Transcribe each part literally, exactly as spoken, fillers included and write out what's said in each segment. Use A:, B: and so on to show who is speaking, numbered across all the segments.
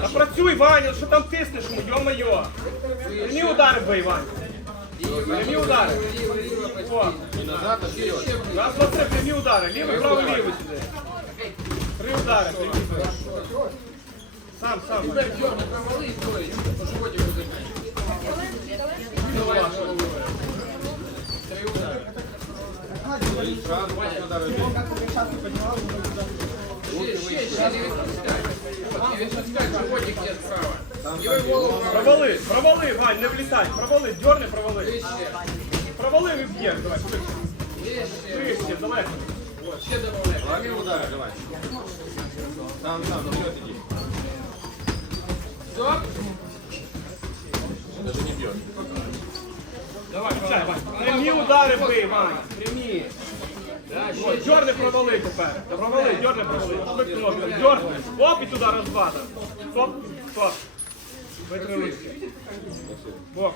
A: Та працюй, Ваня, що там тиснеш, йо-моє. Прямі удари бий, Ваня. Прямі удари. О. Раз, два, три, прямі удари. Лівий, правий, лівий сюди. Три удари. Прямі. Сам, сам. Провали, провали, Вань, не влітай. Провали, дерни, провали. Провали, ви б'єш, давай, швидше. Швидше, далеко.
B: Ще добавляй.
C: Лови удары, давай. Сам, сам, вперед иди.
B: Стоп.
C: Он даже не бьет.
A: Давай, включай, Вань. Прямі удари бий, Вань, прямі. От, дерни, провали тепер. Та провали, дерни, провали. Швидко ножки, дерни. Оп, і туди раз, два там. Стоп, стоп. Витри лиски. Бок.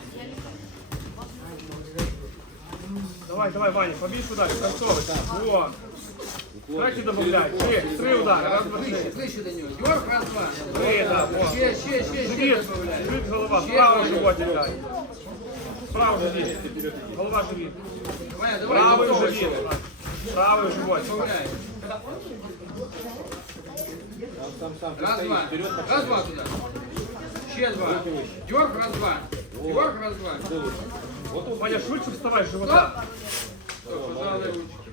A: Давай, давай, Ваня, побільше ударів, концовий. О. Третій добавляй. Три, три удари. Раз, два, три.
B: Ближче до нього. Дьорг, раз, два.
A: Три, да, о.
B: Ще, ще, ще, ще
A: Живіт,
B: добавляй.
A: живіт, голова, справа животі дай. Справа живіт. Голова живіт.
B: Давай, давай.
A: Правий
B: готово.
A: живіт. Правий животі.
B: Добавляй.
C: Сам, сам, ты
B: Раз,
C: стоишь,
B: два.
C: вперед,
B: Раз, два туда. Ще два. Дьорг, раз, два. Дьорг, раз, два.
A: Ваня, швидше вставай з живота.
B: Стоп. Пожалуй, ручки.